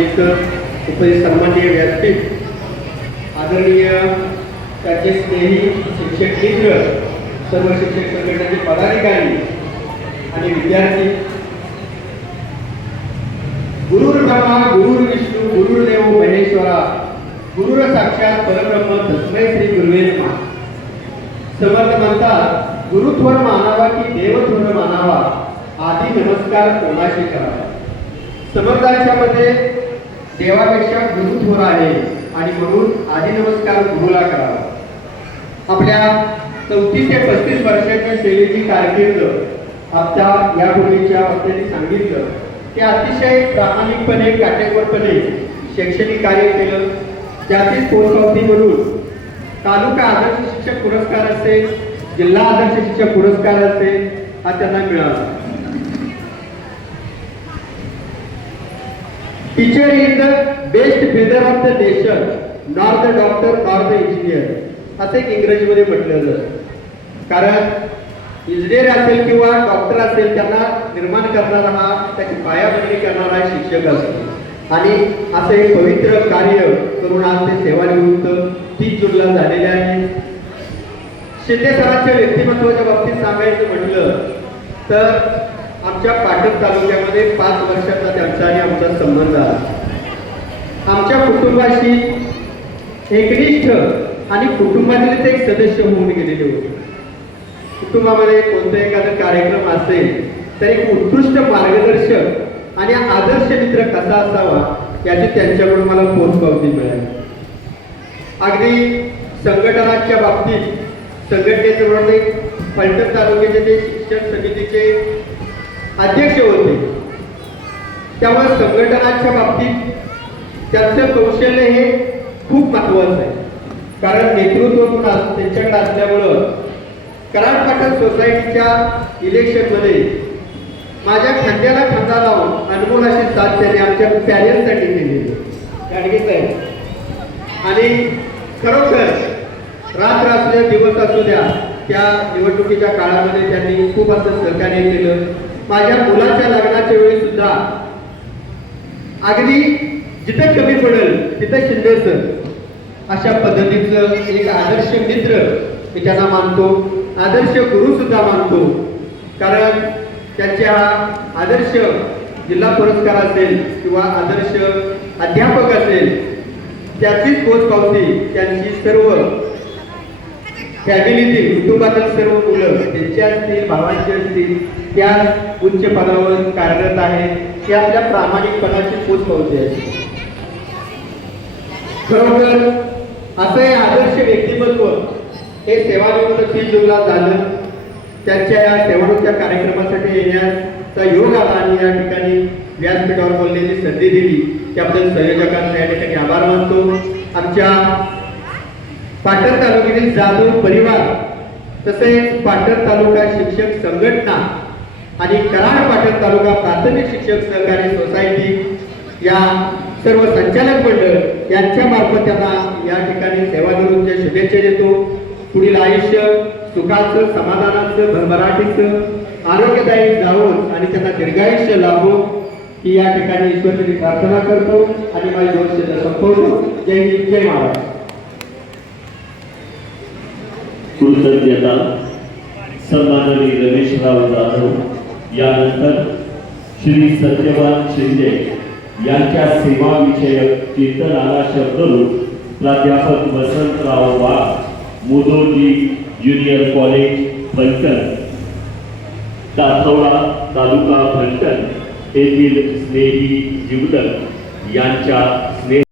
उपस्थित उपस्थित सन्माननीय व्यासपीठ आदरणीय त्याचे स्नेही शिक्षक मित्र सर्व शिक्षक संघटनेचे पदाधिकारी आणि विद्यार्थी. गुरुर ब्रह्मा गुरुर विष्णू गुरुर्देव महेश्वरा गुरुर साक्षात परब्रह्म तस्मै श्री गुरुवे नमः. समर्थ म्हणतात गुरुत्वर मानावा की देवत्वर मानावा आदी नमस्कार कोणाशी करावा? समर्थांच्या मध्ये देवापेक्षा गुरुत्वर आहे. आणि म्हणून आधी नमस्कार गुरुला करावा आपल्या चौतीस ते पस्तीस वर्षाच्या शैलीची कारकीर्द आता या मुलीच्या वक्त्यांनी सांगितलं. की अतिशय प्रामाणिकपणे काटेकोरपणे शैक्षणिक कार्य केलं. त्यातील पोचपावती म्हणून तालुका आदर्श शिक्षक पुरस्कार असेल जिल्हा आदर्श शिक्षक पुरस्कार असेल हा त्यांना मिळाला. Teacher is the best builder of the nation, not the doctor not the engineer असं एक इंग्रजीमध्ये म्हटलेलं कारण इंजिनियर असेल किंवा डॉक्टर असेल त्यांना निर्माण करणारा हा त्याची पायाभरणी करणारा शिक्षक असतो आणि असं एक पवित्र कार्य करून आज ते सेवानिवृत्त तीस जूनला झालेले आहे. शिंदे सरांच्या व्यक्तिमत्वाच्या बाबतीत सांगायचं म्हटलं तर आमच्या पाटण तालुक्यामध्ये पाच वर्षात आमचा आमच्या कुटुंबाशी एकनिष्ठ आणि कुटुंबातीलच एक सदस्य होऊन गेलेले होते. कुटुंबामध्ये कोणता एखादा कार्यक्रम असेल तर एक उत्कृष्ट मार्गदर्शक आणि आदर्श मित्र कसा असावा याची त्यांच्याकडून मला पोचपावती मिळाली. अगदी संघटनाच्या बाबतीत संघटनेचे म्हणून फलटण तालुक्याचे ते शिक्षण समितीचे अध्यक्ष होते त्यामुळे संघटनाच्या बाबतीत त्यांचं कौशल्य हे खूप महत्वाचं आहे. कारण नेतृत्व गुण त्यांच्याकडे असल्यामुळं कराड पाटण सोसायटीच्या इलेक्शनमध्ये माझ्या खांद्याला खांदा लावून अनमोल अशी साथ त्यांनी आमच्या पॅरेंटसाठी दिली गाडगेच आहे आणि खरोखर रात्र असू द्या दिवस असू द्या त्या निवडणुकीच्या काळामध्ये त्यांनी खूप असं सहकार्य केलं. माझ्या मुलाच्या लग्नाच्या वेळी सुद्धा अगदी जिथं कमी पडेल तिथं शिंदे सर अशा पद्धतीचं एक आदर्श मित्र मी त्यांना मानतो. आदर्श गुरु सुद्धा मानतो. कारण त्यांच्या आदर्श जिल्हा पुरस्कार असेल किंवा आदर्श अध्यापक असेल त्याचीच पोचपावती त्यांची सर्व फॅमिलीतील कुटुंबातील सर्व मुलं त्यांचे असतील भावांचे असतील त्या उच्च पदावर कार्यरत आहेत ते आपल्या प्रामाणिकपणाची पोचपावती आहे खरोखर असं हे आदर्श व्यक्तिमत्व हे सेवानिवृत्त तीन जूनला झालं. त्यांच्या या सेवानिवृत्त कार्यक्रमासाठी येण्याचा योग आला आणि या ठिकाणी व्यासपीठावर बोलण्याची संधी दिली. त्याबद्दल संयोजकांना या ठिकाणी आभार मानतो. आमच्या पाटण तालुक्यातील जाधव परिवार तसेच पाटण तालुका शिक्षक संघटना आणि कराड पाटण तालुका प्राथमिक शिक्षक सहकारी सोसायटी या सर्व संचालक मंडळ यांच्या मार्फत त्यांना या ठिकाणी सेवानिवृत्तीच्या शुभेच्छा देतो. पुढील आयुष्य सुखाचं समाधानाचं भरभराटीचं आरोग्यदायी जावं आणि त्यांना दीर्घायुष्य लाभो ही या ठिकाणी ईश्वरची प्रार्थना करतो आणि माझी दोन शब्द संपवतो. जय हिंद जय महाराज कृतज्ञता सन्माननीय रमेशराव जाधव यानंतर श्री सत्यवान शिंदे यांच्या सेवाविषयक कीर्तनाला शब्दरूप प्राध्यापक वसंतराव वाघ मुदोजी ज्युनियर कॉलेज फलटण. दाथवडा तालुका फलटण येथील स्नेही जिवदल यांच्या स्नेह